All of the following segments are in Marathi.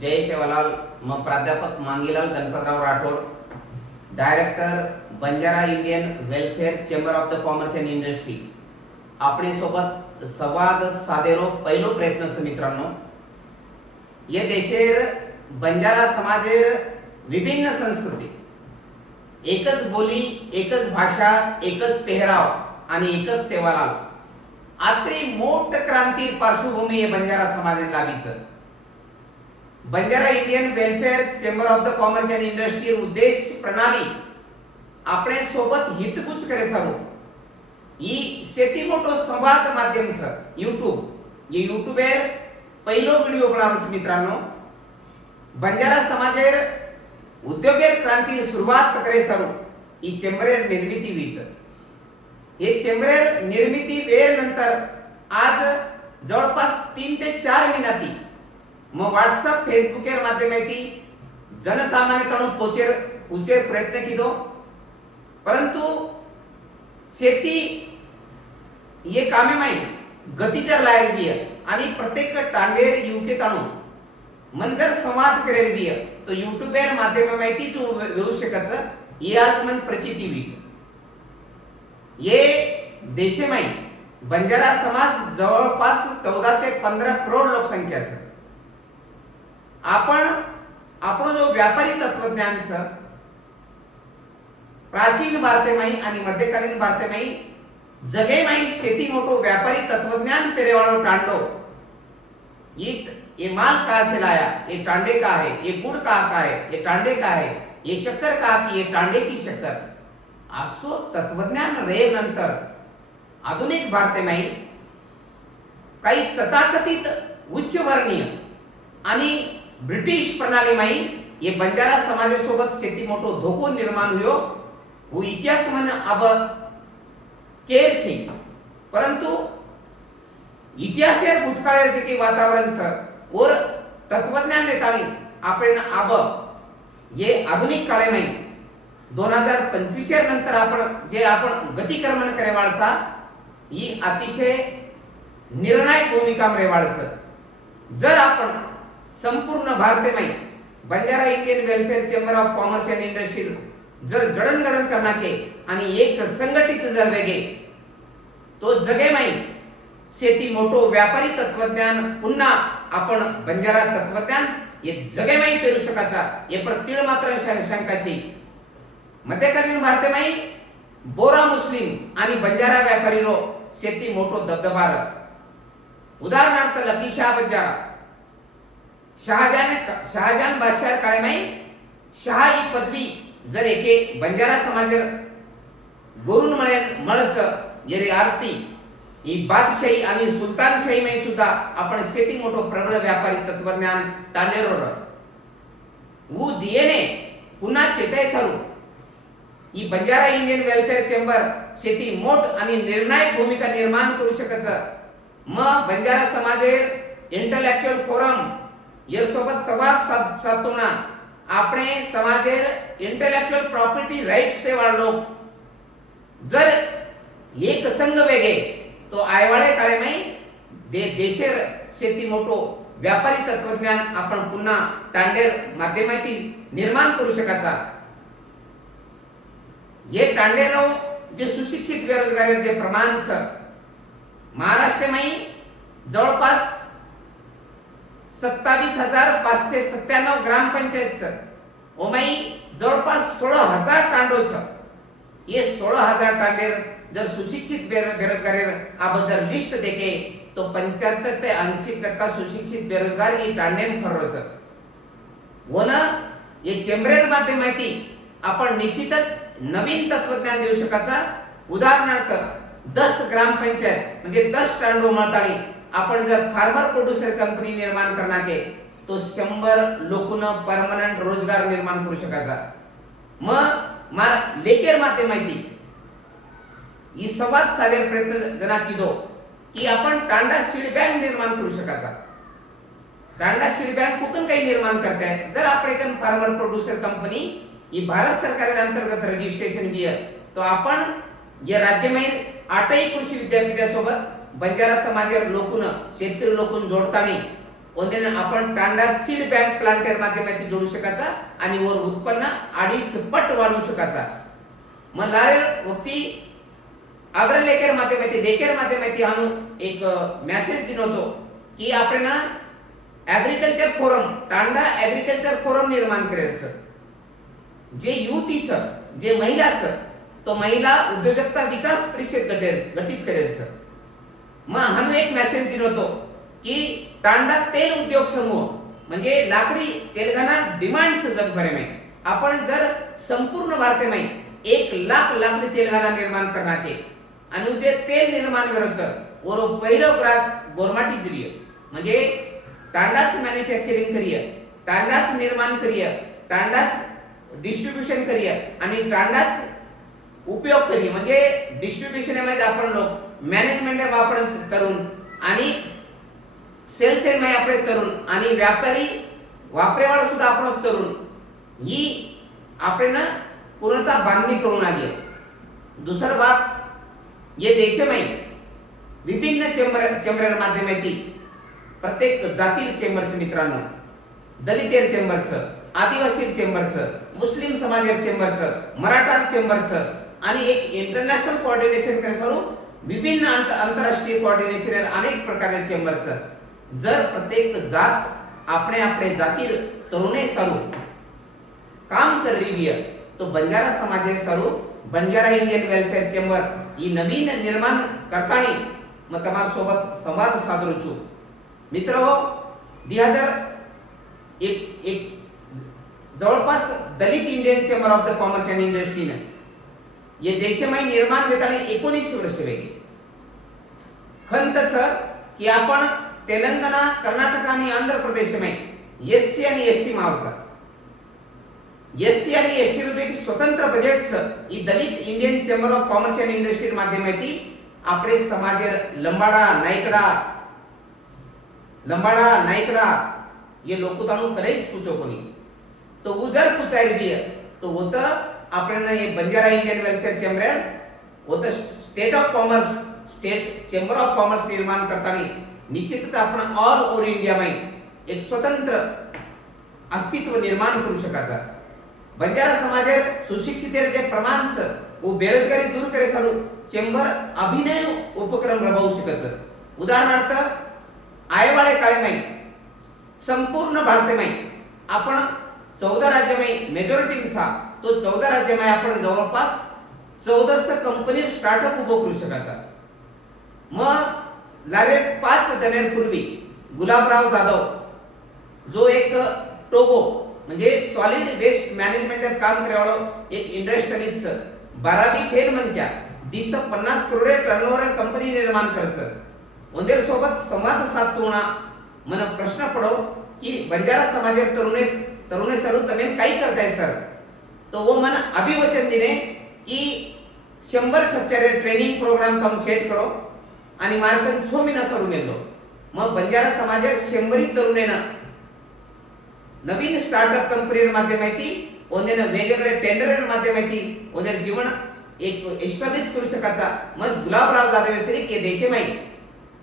जय शेवालाल. मग प्राध्यापक Mangilal Ganpatrao Rathod. Director Banjara Indian welfare chamber of the commerce and industry आपणे सोबत संवाद साधेरो पहिलो प्रयत्न आसा मित्रांनो. ये देशेर बंजारा समाजेर विभिन्न संस्कृती. एकच बोली एकच भाषा एकच पेहराव आणि एकच सेवालाल आत्री मोठ क्रांती पार्श्वभूमी हे बंजारा समाजाने लाभीचं. Banjara Indian welfare chamber of the commerce and industry उद्देश प्रणाली આપણે સોબત હિતગુજ કરે સારું ઈ शेती मोठो संवाद माध्यमचं युट्यूब ये युट्यूबेर पहिलो व्हिडिओ बनावत मित्रांनो बंजारा समाजेर उद्योगेर क्रांती सुरुवात करे सारू ई चेंबरेर निर्मिती वीच हे चेंबरेर निर्मिती वेळ नंतर आज जवळपास तीन ते चार महिन्याती मग व्हॉट्सअप फेसबुकेर माध्यमाती जनसामान्य तणू पोचेर उचेर प्रयत्न केलो परंतु शेती हे कामे माही गतीच्या लायक बिय आणि प्रत्येक टांडेर युके ताणू मंदर संवाद करेल बिय तो युट्यूबेर माध्यम माहिती जो येऊ शकत हे आज मन प्रचिती हे ये देशेमाई बंजारा समाज जवळपास चौदा ते पंधरा करोड लोकसंख्याचं आपण आपण जो व्यापारी तत्वज्ञानचं प्राचीन भारतेमाई आणि मध्यकालीन भारतेमाई जगेमाई शेती मोठो व्यापारी तत्वज्ञान पेरेवाळो टांडो ईट ये माल कहा से लाया ये टांडे का है ये गुड़ कहा का है ये टांडे का है ये शक्कर कहा की ये टांडे की शक्कर असो तत्वज्ञान रे नंतर आधुनिक भारतेमाई काही तथाकथित उच्चवर्णीय आणि ब्रिटिश प्रणाली माही ये बंजारा समाज सोबत शेती मोठो धोको निर्माण हुयो। वो इतिहास मन अब केर छे। परंतु इतिहास यार भूतकाल जे के वातावरण सर और तत्वज्ञान ने ताली आपण अब ये आधुनिक काळे में 2025 यार नंतर आपण जे आपण गतिक्रमण करे वाळसा ही अतिशय निर्णायक भूमिका मरे वाळस। जर आपण संपूर्ण भारतेमाई Banjara Indian welfare chamber of commerce and industry जर जडणघडण करणाके आणि एक संघटित जर वेगे तो जगेमाई शेती मोठो व्यापारी तत्वज्ञान पुन्हा आपण बंजारा तत्वज्ञान हे जगेमाई पेरू शकाचा हे प्रतीळ मात्र शं- शंकाची. मध्यकालीन भारतेमाई बोरा मुस्लिम आणि बंजारा व्यापारी रो शेती मोठो दबदबार उदाहरणार्थ लकी शाह बंजारा शहाजान शहाजान बादशाह काळमाई शहा ही पदवी जर एके बंजारा समाज गोरून मळे मळच जरी आरती ही बादशाही आणि सुलतानशाही मध्ये सुद्धा आपण शेती मोठो प्रबळ व्यापारी तत्वज्ञान टांडेरो ऊ दियेने पुन्हा चेताय सारू. ही बंजारा इंडियन वेलफेअर चेंबर शेती मोठ आणि निर्णायक भूमिका निर्माण करू शकत. मग बंजारा समाजेर इंटलेक्च्युअल फोरम यासोबत संवाद साध- साधताना આપણે સમાજે इंटेलेक्चुअल प्रॉपर्टी राइट्स से वाळलो जर एक संघ वेगे तो आयवाळे काळेमाई दे देशेर शेती मोठो व्यापारी तत्वज्ञान आपण पुन्हा टांडेर माध्यमाती निर्माण करू शकाचा हे टांडेरो जे सुशिक्षित बेरोजगारी जे प्रमाण छ महाराष्ट्रमाई जवळपास सत्तावीस हजार पाचशे सत्त्याण्णव ग्रामपंचायत सर. ओमाई जवळपास सोळा हजार टांडो सर. ये सोळा हजार टांडेर जर सुशिक्षित बेरो- बेरोजगार आप जर लिस्ट देखे तो पंच्याहत्तर ते ऐंशी टक्का सुशिक्षित बेरोजगार ही टांडेम फरोच ना ये चेंबरेड माध्यम माहिती आपण निश्चितच नवीन तत्वज्ञान देऊ शकाचा. उदाहरणार्थ दस ग्रामपंचायत म्हणजे दस टांडो मळताळी. आपण जर फार्मर प्रोड्युसर कंपनी निर्माण करणार के तो शंभर लोकन परमनंट रोजगार निर्माण करू शकायचा. मग मा लेकेर माते माहिती. ही संवाद सारे प्रयत्न जना किदो की आपण टांडा सीड बँक निर्माण करू शकायचा. टांडा सीड बँक कुठून काही निर्माण करताय जर आपण एक फार्मर प्रोड्युसर कंपनी ही भारत सरकार अंतर्गत रजिस्ट्रेशन घ्या तो आपण या राज्यमय आठही कृषी विद्यापीठासोबत बंजारा समाज लोकून शेतकरी लोकून जोडताना ಒಂದಿನ आपण टांडा सीड बँक प्लांटेर माध्यमाती जोडू शकाचा आणि वर उत्पन्न अडीच पट वाढवू शकाचा मग लारेल वक्ती अग्रलेखेर माध्यमाती लेखेर माध्यमाती हाणू एक मेसेज दिलो होतो की आपण ना agriculture forum Tanda agriculture forum निर्माण करायचं जे युवतीचं जे महिलाचं तो महिला उद्योजकता विकास परिषद गटेर- गठीत करायचं मग आम्ही एक मेसेज दिलो होतो की टांडा तेल उद्योग समूह म्हणजे लाकडी तेलंगणा डिमांडचं जगभरामध्ये आपण जर संपूर्ण भारतामध्ये एक लाख लाकडी तेलघाना निर्माण करणार आहे आणि ते तेल निर्माण करायचं वर पहिलं ग्राहक गोरमाटी जिल्हे म्हणजे टांडास मॅन्युफॅक्चरिंग करिय टांडास निर्माण करिय टांडास डिस्ट्रीब्युशन करिय आणि टांडास उपयोग करिय. म्हणजे डिस्ट्रीब्युशन आपण लोक मॅनेजमेंट आपण करून आणि सेल्समध्ये आपण करून आणि व्यापारी वापरेवाळा सुद्धा आपण करून ही आपण पूर्णतः बांधणी करून आली दुसरं बात हे देशमय विभिन्न चेंबर चेंबर माध्यमातील प्रत्येक जातील चेंबरचं मित्रांनो. दलितेर चेंबरचं आदिवासी चेंबरचं मुस्लिम समाज चेंबरचं मराठा चेंबरचं आणि एक इंटरनॅशनल कोऑर्डिनेशन करे विभिन्न अंत आंतरराष्ट्रीय कोऑर्डिनेशन अनेक प्रकारचे चेंबरचं जर प्रत्येक जात आपणे आपले जातीर तरुणे सारू काम कर रही है तो बंजारा समाज सारू बंजारा इंडियन वेलफेअर चेंबर ही नवीन निर्माण करताना मग તમારા સોબત સંવાદ સાધું છું મિત્રો બે હજાર એક એક जवळपास Dalit Indian chamber of the commerce and इंडस्ट्रीनं हे देशमय निर्माण वेताळी एकोणीस वर्ष वेगळी खंत सर की आपण तेलंगणा कर्नाटक आणि आंध्र प्रदेशमध्ये एस सी आणि एस टी मावसा एस सी आणि एस टी एक स्वतंत्र बजेटचं ही Dalit Indian chamber of commerce and industry माध्यमाती આપણે સમાજે લંબાડા નાયકડા લંબાડા નાયકડા ये लोकुताणू करेच पूछो कोणी तो उजर पुचायर बी है. तो होतं आपण हे बंजारा इंडियन वेलफेअर चेंबर होतं state of commerce state chamber of commerce निर्माण करताना. निश्चितच आपण ऑल ओव्हर इंडियामध्ये एक स्वतंत्र अस्तित्व निर्माण करू शकाचा बंजारा समाजात सुशिक्षितेचे प्रमाण व बेरोजगारी दूर करे चालू. चेंबर अभिनय उपक्रम राबवू शकत. उदाहरणार्थ आयवाळे काळेमाई संपूर्ण भारतमाई आपण चौदा राज्यमाई मेजॉरिटीचा तो चौदा राज्यामध्ये आपण जवळपास चौदाशे कंपनी स्टार्टअप उभं करू शकायचा मग लागे पाच जण्यांपूर्वी गुलाबराव जाधव जो एक टोगो म्हणजे सॉलिड वेस्ट मॅनेजमेंट काम करावं एक इंडस्ट्रियलिस्ट बारावी फेल म्हणत्या दिस पन्नास करोड टर्नओव्हर कंपनी निर्माण करत. उंदेर सोबत संवाद साधतोना मन प्रश्न पडो की बंजारा समाजात तरुणे तरुणे सर તમે काही करताय सर? तो वो मन अभिवचन दिने की शंभर छप्प्यारे ट्रेनिंग प्रोग्राम कम सेट करो आणि मार्कन छो महिना करून येतो मग बंजारा समाजात शंभरी तरुणेनं नवीन स्टार्टअप कंपनी माध्यमाती ಒಂದೇನ वेगवेगळे टेंडर माध्यमाती ಒಂದೇನ जीवन एक एस्टॅब्लिश करू शकायचा मग गुलाबराव जाधव हेसरी के देशमाई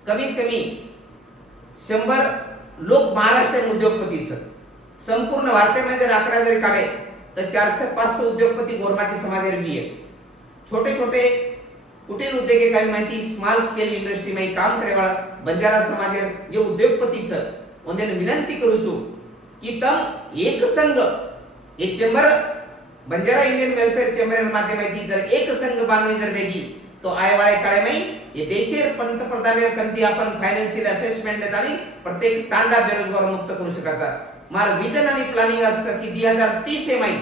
कमीत कमी शंभर लोक महाराष्ट्र उद्योगपती सर संपूर्ण भारतामध्ये जर आकडा जरी काढे तर चारशे पाचशे उद्योगपती गोरमाटी समाजावर बी आहे छोटे छोटे कुटीर उद्योगे काही माहिती स्मॉल स्केल इंडस्ट्री मध्ये काम करेवाळा बंजारा समाजावर जे उद्योगपतीचं ಒಂದೇನು ವಿನಂತಿ ಕರುಚು की तम एक संघ हे chamber Banjara Indian welfare chamber माध्यमाची जर एक संघ बांधणी जर वेगळी तो आयवाळे काळेमाई हे देशीर पंतप्रधान कंती आपण फायनान्शियल असेसमेंट आणि प्रत्येक तांडा बेरोजगार मुक्त करू शकायचा मार विजन आणि प्लॅनिंग असतं की दी हजार तीस एमाई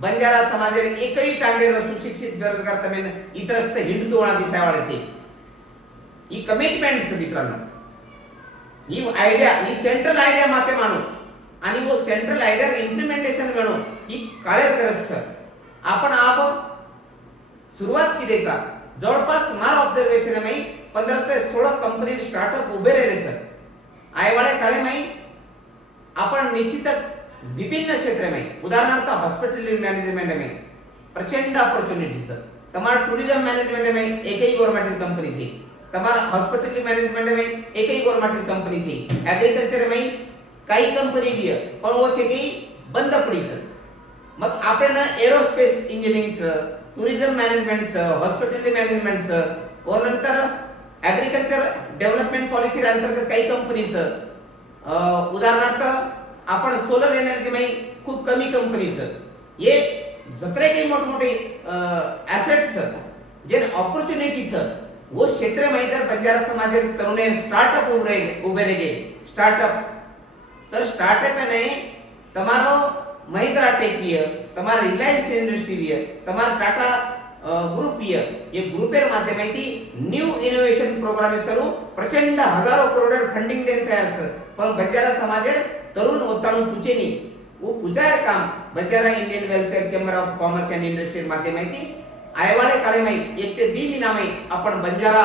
बंजारा समाजाने एकही तांडेर सुशिक्षित बेरोजगार तमेन इतरस्त हिंदुवळा दिसायवाळेचे ही कमिटमेंट मित्रांनो. ही आयडिया ही सेंट्रल आयडिया माते मानू आणि वो सेंट्रल आयडिया इम्प्लिमेंटेशन मिळून ही कार्य करत सर. आपण आप सुरुवात केलीचा जवळपास मार ऑब्झर्वेशन माई पंधरा ते सोळा कंपनी स्टार्टअप उभे राहिले सर. आयवाळे काळे माई आपण निश्चितच विभिन्न क्षेत्र में उदाहरणार्थ हॉस्पिटल मैनेजमेंट में प्रचंड अपॉर्च्युनिटी सर તમારા ટુરિઝમ મેનેજમેન્ટ में એકઈ ગવર્મેન્ટ કંપની છે તમારા હોસ્પિટલ મેનેજમેન્ટ में એકઈ ગવર્મેન્ટ કંપની છે એગ્રીકલ્ચર में काही कंपनी बी आहे, पण वो છે की बंद पडीचं मग आपण एरोस्पेस इंजिनिअरिंगचं टुरिझम मॅनेजमेंटचं हॉस्पिटॅलिटी मॅनेजमेंटचं व नंतर ॲग्रिकल्चर डेव्हलपमेंट पॉलिसी अंतर्गत काही कंपनीचं अं, उदाहरणार्थ आपण सोलर एनर्जी मध्ये खूप कमी कंपनीचं हे जत्रे काही मोठमोठे ॲसेट्स जे ऑपॉर्च्युनिटीचं वो क्षेत्र में जर बंजारा समाज तरुण स्टार्टअप उभरे ઉભે રહે સ્ટાર્ટઅપ તો સ્ટાર્ટઅપ એને તમારો મહિન્દ્રા ટેકીય તમારા રિલાયન્સ ઇન્ડસ્ટ્રીય તમારા ટાટા ગ્રુપ યર એ ગ્રુપ યર માધ્યમથી ન્યೂ ಇನೋವೇಷನ್ ಪ್ರೋಗ್ರಾಮ್ ಹೆಸರು ಪ್ರಚಂಡ ಹಜಾರೋ ಕ್ರೋಡರ್ ಫಂಡಿಂಗ್ ದೇನ್ ತಯಾರ್ ಸರ್ પણ બંજારા સમાજે તરુણ ઓતાણું પૂછે નહીં ઓ પૂજાર કામ Banjara Indian welfare chamber of commerce and industry માધ્યમથી आयवाडे काळेमाई एक ते दी विनामाई आपण Banjara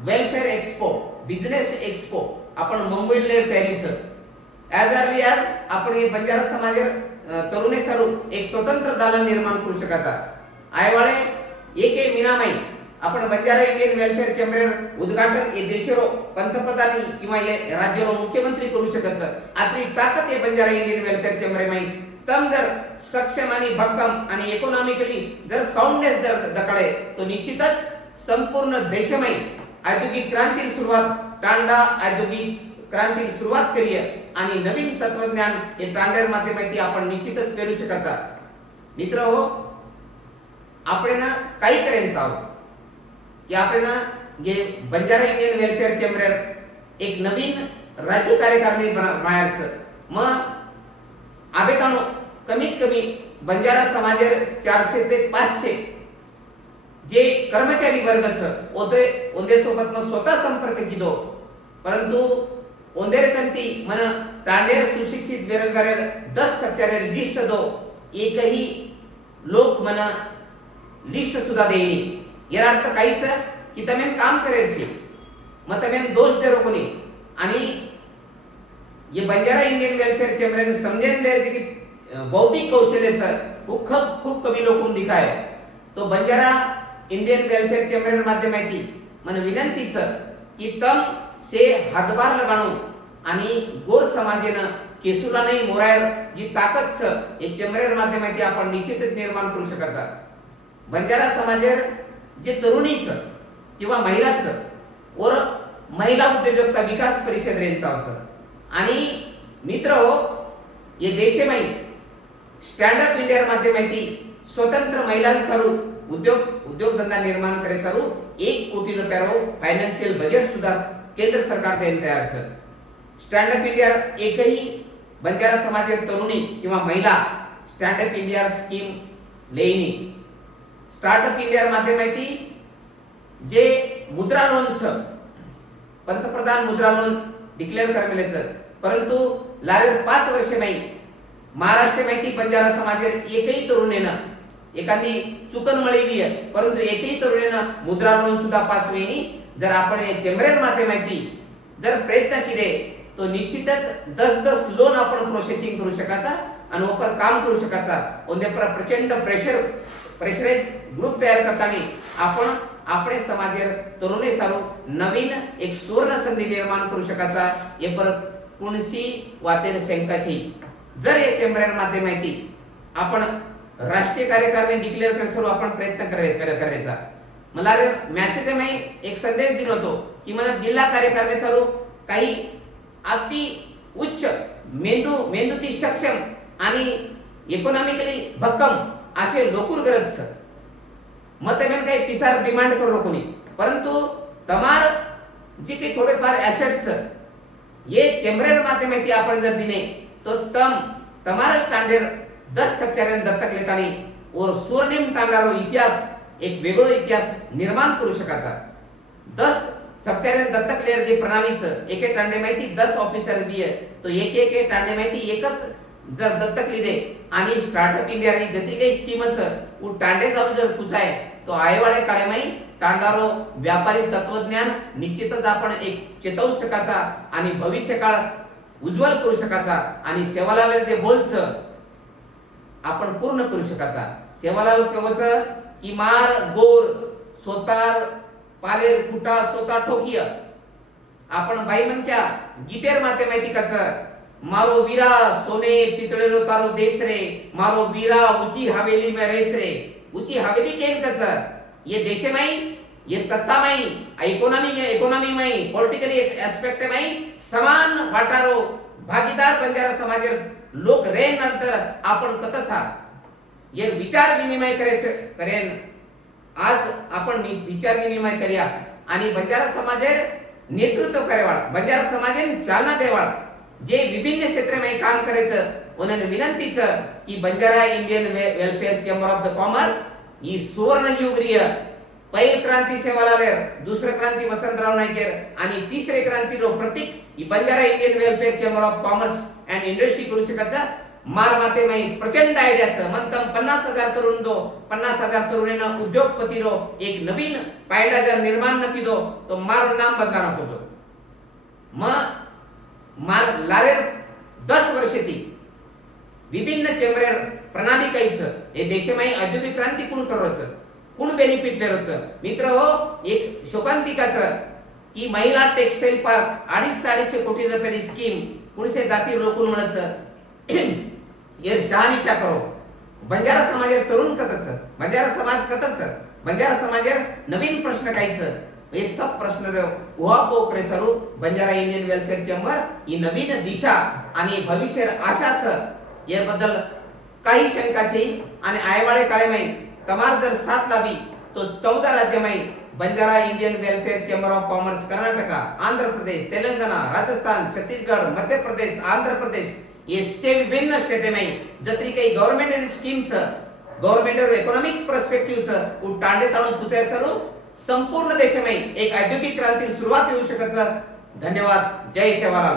welfare expo business expo आपण मुंबईला तयारी सर ॲज अर्ली ॲज आपण हे बंजारा समाज तरुणे सारू एक स्वतंत्र दालन निर्माण करू शकायचा आयवाडे एक एक मिनामाई आपण बंजारा इंडियन वेलफेअर चेंबर उद्घाटन हे देशरो पंतप्रधान किंवा हे राज्यरो मुख्यमंत्री करू शकत आपली ताकद हे बंजारा इंडियन वेलफेअर चेंबर माई तम जर सक्षम आणि भक्कम आणि इकॉनॉमिकली जर साऊंडनेस जर दकाळे तो निश्चितच संपूर्ण देशमय औद्योगिक क्रांती सुरुवात टांडा औद्योगिक क्रांती सुरुवात करूया आणि नवीन तत्वज्ञान हे टांड्यार माध्यमाती आपण निश्चितच पेरू शकाचा मित्र हो आपण ना काही करेन आहोत की आपण जे बंजारा इंडियन वेलफेअर चेंबर एक नवीन राज्य कार्यकारिणी मायाचं. मग आबेतानो कमीत कमी बंजारा समाजेर चारशे ते पाचशे जे कर्मचारी वर्गच ओते ओंदे सोबत मग स्वतः संपर्क किदो परंतु ओंदेर कंती मन तांडेर सुशिक्षित बेरोजगार दस सच्चारे लिस्ट दो एकही लोक मन लिस्ट सुद्धा देईनी यार अर्थ काहीच की તમે કામ કરેલ છે मग તમે दोष दे कोणी आणि ये बंजारा इंडियन वेलफेअर चेंबर ने समजेन दे की अं, बौद्धिक कौशल्य सर वो खूप खूप कमी लोकून दिखाय तो बंजारा इंडियन वेलफेअर चेंबर माध्यमाती मन विनंतीच की तम से हातभार लगाणू आणि गोर समाजेनं केसुला नाही मोरायर जी ताकद स हे चेंबर माध्यमाती आपण निश्चितच निर्माण करू शकाचा बंजारा समाजेर जे तरुणीच किंवा महिलाच वर महिला उद्योजकता विकास परिषद रेंचावचं. आणि मित्र हो हे देशमाई स्टँडअप इंडिया माध्यमाती स्वतंत्र महिलांसारू उद्योग उद्योगधंदा निर्माण करेसारू एक कोटी रुपयारो फायनान्शियल बजेट सुद्धा केंद्र सरकार देईन तयार सर. स्टँडअप इंडिया एकही बंजारा समाजातील तरुणी किंवा महिला स्टँडअप इंडिया स्कीम लेईनी स्टार्टअप इंडिया माध्यमाती जे मुद्रा लोनचं पंतप्रधान मुद्रा लोन डिक्लेअर करमेलेचं परंतु लारेल पाच वर्षे नाही महाराष्ट्र माहिती बंजारा समाजात एकही तरुणीनं एखादी चुकन मळी आहे परंतु एकही तरुणीनं मुद्रा लोन सुद्धा पास होईनी जर आपण हे चेंबरेर माध्यमाती जर प्रयत्न केले तो निश्चितच दस दस लोन आपण प्रोसेसिंग करू शकायचा आणि ओपर काम करू शकायचा ओंदेपर प्रचंड प्रेशर प्रेशराइज ग्रुप तयार करताना आपण आपले समाजेर तरुणे सारू नवीन एक सुवर्ण संधी निर्माण करू शकाचा हे पर कुणशी वाटेर शंकाची. जर या चेंबर माध्यमाती आपण राष्ट्रीय कार्यकारिणी डिक्लेअर कर सर्व आपण प्रयत्न करे- करायचा. मला मेसेज मी एक संदेश दिला होतो की मला जिल्हा कार्यकारिणी सर्व काही अति उच्च मेंदू मेंदूती सक्षम आणि इकॉनॉमिकली भक्कम असे लोकूर करत मग त्यांना काही पिसार डिमांड करू कोणी परंतु तमा जी काही थोडेफार થોડેફાર એસેટ્સ हे ચેમ્બરેડ माध्यमाची आपण जर दिले तो तम तमार स्टँडर्ड दस સચ્ચાર્याने दत्तक लेतानी और स्वर्णिम टांगणारो इतिहास एक वेगळो इतिहास निर्माण करू शकाचा दस सच्चार्याने दत्तक लेर जी प्रणाली एक एक टांडे माहिती दस ऑफिसर बी तो एक एक टांडे माहिती एकच जर दत्तक लिहिले आणि स्टार्टअप इंडिया नी जती काही स्कीम उ टांडे जाऊन जर कुचाय तो आयवाळे काळेमाई टांडारो व्यापारी तत्वज्ञान निश्चितच आपण एक चेतवू शकाचा आणि भविष्यकाळ उज्ज्वल करू शकाचा आणि सेवालाल जे बोलच आपण पूर्ण करू शकाचा. सेवालाल केवच की मार गोर सोतार पालेर कुटा सोता ठोकिय. आपण बाई म्हणत्या गीतेर माते माहिती कसं મારો વીરા સોને પિતળેરો તારો દેશ રે મારો વીરા ऊंची हवेली में रेस रे ऊंची हवेली केम कसं ये देशेमाई ये सत्तामाई इकॉनॉमी इकॉनॉमी पॉलिटिकली एस्पेक्ट माई समान वाटारो भागीदार बंजारा समाज लोक रेन नंतर आपण कतसा ये विचार विनिमय करे करेन आज आपण नि- विचार विनिमय करूया आणि बंजारा समाजेर नेतृत्व करेवाळ बंजारा समाजेन चालना देवाळ जे विभिन्न क्षेत्रामध्ये काम करायचं उन्हाने विनंतीच की Banjara Indian way- welfare chamber of the commerce ही सुवर्ण युगरीय पहिल क्रांती सेवालालेर दुसरं क्रांती वसंतराव नायकेर आणि तिसरे क्रांती रो प्रतीक ही Banjara Indian welfare chamber of commerce and industry करू शकायचं मार माते माई प्रचंड आयडियाचं म्हणतं पन्नास हजार तरुण दो पन्नास हजार तरुणीनं उद्योगपती रो एक नवीन पायडा जर निर्माण नकी दो तो मार नाम बदला नको मग मार लारेर दस वर्षेती विभिन्न चेंबरेर प्रणाली काहीचं. हे देशमाई औद्योगिक क्रांती कोण करवचं कोण बेनिफिट लेरोचं? मित्र हो एक शोकांतिकाचं. की महिला टेक्सटाईल पार्क अडीच अडीचशे कोटी रुपयाची स्कीम पुढचे जाती रोखून म्हणत? ये शहानिशा करो. बंजारा समाजात तरुण कतच बंजारा समाज कतच बंजारा समाजात नवीन प्रश्न काहीच. ये सब प्रश्न रे उहापोह सरू बंजारा इंडियन वेलफेअर चेंबर ही नवीन दिशा आणि भविष्य आशाच याबद्दल काही शंकाची आणि आयवाळे काळे माई तमार जर साथ लावी तो चौदा राज्य राज्यमाई Banjara Indian welfare chamber of commerce Karnataka Andhra Pradesh Telangana Rajasthan Chhattisgarh Madhya Pradesh Andhra प्रदेश ये से विभिन्न स्टेटे में जत्री काही government schemes government economics perspective उ टांडे ताळून पुचाय सरू संपूर्ण देशामध्ये एक औद्योगिक क्रांती सुरुवात येऊ शकत धन्यवाद. जय सेवालाल